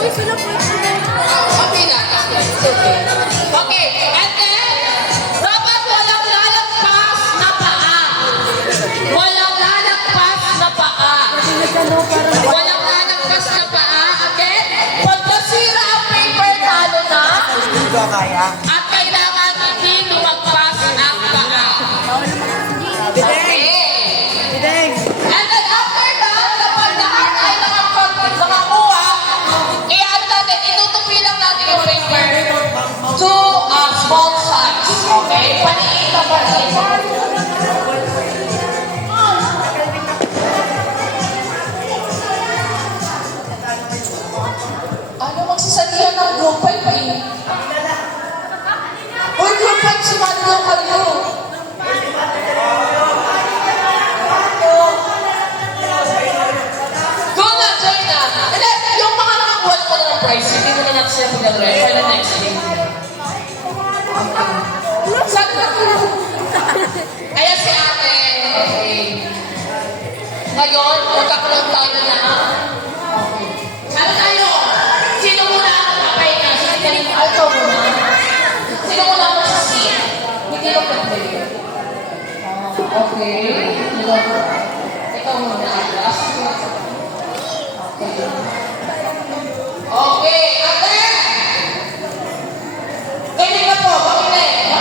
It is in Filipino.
Okay na. Okay. Okay. And then, dapat walang lalagpas na paa. Walang lalagpas na paa. Walang lalagpas na paa. Again, pag nasira ang paper, talo na. At kailangan hindi lumagpas ang paa. Okay. And then after that, kapag lahat ay nakakuha, i-ano natin, itutupi lang natin yung paper to small size. Okay? Paniin na paniin. Ano magsasalihan ng group 5 eh? Uy, group 5, sumali lang kayo. Go na, join na. And then, yung mga nakakuha ko na ng prize, hindi mo na natin sila pinag-ready for the next game. Saan na po? Kaya si ate, okay. Ngayon, magkakaroon tayo na. Okay. Ano tayo? Sino muna ang kapay na? Sino kanina? Ito muna. Sino muna ang sa seat? Hindi ko pwede. Okay.